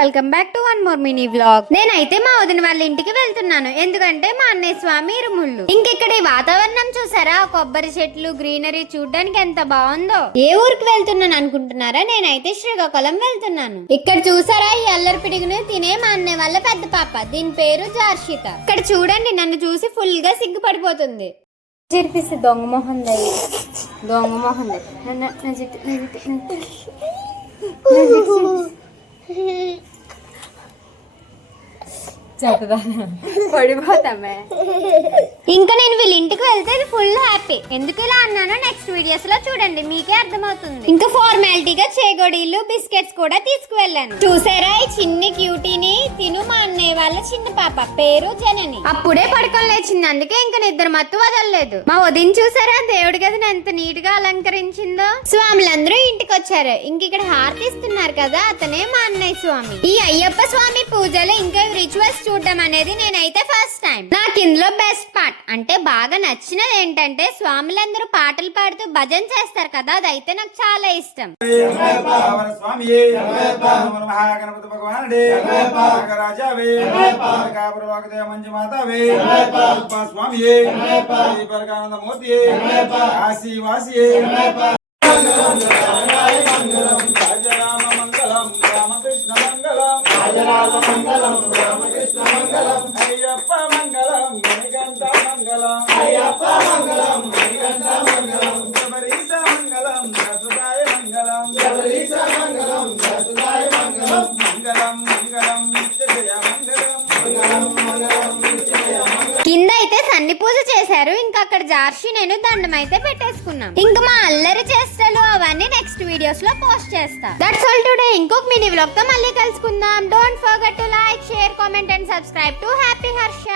Welcome back to one more mini vlog. నేనైతే మా వదిన వాళ్ళ ఇంటికి వెళ్తున్నాను, ఎందుకంటే మా అన్నయ్య స్వామి ఇరుముళ్ళు. ఇంకెక్కడ ఈ వాతావరణం చూసారా, కొబ్బరి చెట్లు గ్రీనరీ చూడడానికి ఎంత బాగుందో. ఏ ఊరికి వెళ్తున్నాను అనుకుంటున్నారా? నేనైతే శ్రీకాకుళం వెళ్తున్నాను. ఇక్కడ చూసారా ఈ అల్లరి పిడుగును తినే మా అన్నయ్య వాళ్ళ పెద్ద పాప, దీని పేరు జార్షిత. ఇక్కడ చూడండి, నన్ను చూసి ఫుల్ గా సిగ్గుపడిపోతుంది. చిరిపిస్తే దొంగ మొహం దొంగ మొహం పడిపోతామే. ఇంకా నేను వీళ్ళ ఇంటికి వెళ్తే ఫుల్ హ్యాపీ. ఎందుకు ఇలా అన్నానో నెక్స్ట్ వీడియోస్ లో చూడండి, మీకే అర్థమవుతుంది. ఇంకా ఫార్మాలిటీగా చేగోడీలు బిస్కెట్స్ కూడా తీసుకువెళ్ళాను. చూసారా ఈ చిన్ని క్యూటీని తిను మా అన్నయ్య వాళ్ళ చిన్న పాప, పేరు జనని. అప్పుడే పడుకొని లేచింది, అందుకే ఇంకా నిద్ర మత్తు వదలలేదు. మా వదిన చూసారా దేవుడి గదిని ఎంత నీట్ గా అలంకరించిందో. స్వాములందరూ ఇంటికి వచ్చారు. ఇంక ఇక్కడ హారతి ఇస్తున్నారు కదా, అతనే మా అన్నయ్య స్వామి. ఈ అయ్యప్ప స్వామి పూజలు ఇంకా రిచువల్స్ చూడడం అనేది నేనైతే ఫస్ట్ టైం. నాకు ఇందులో బెస్ట్ పార్ట్ అంటే బాగా నచ్చినది ఏంటంటే స్వాములందరూ పాటలు పాడుతూ భజన చేస్తారు కదా, అదైతే నాకు చాలా ఇష్టం. అయ్యప్ప మంగళం మణికంఠ మంగళం అయ్యప్ప మంగళం మణికంఠ మంగళం శబరీశ మంగళం రసుదాయ మంగళం శబరీశ మంగళం రసుదాయ మంగళం మంగళం మంగళం నిత్యజయ మంగళం మంగళం మంగళం నిత్యజయ మంగళం. కింద అయితే సన్ని పూజ చేశారు. ఇంకా అక్కడ జార్షి నేను దండం అయితే పెట్టేసుకున్నాం. ఇంకా మా అల్లరి చేష్టలు అవన్నీ నెక్స్ట్ వీడియోస్ లో పోస్ట్ చేస్తా. That's all today. ఇంకొక మినీ వ్లాగ్ తో మళ్ళీ కలుసుకుందాం. Don't forget to like, share, comment and subscribe to happy Harsha.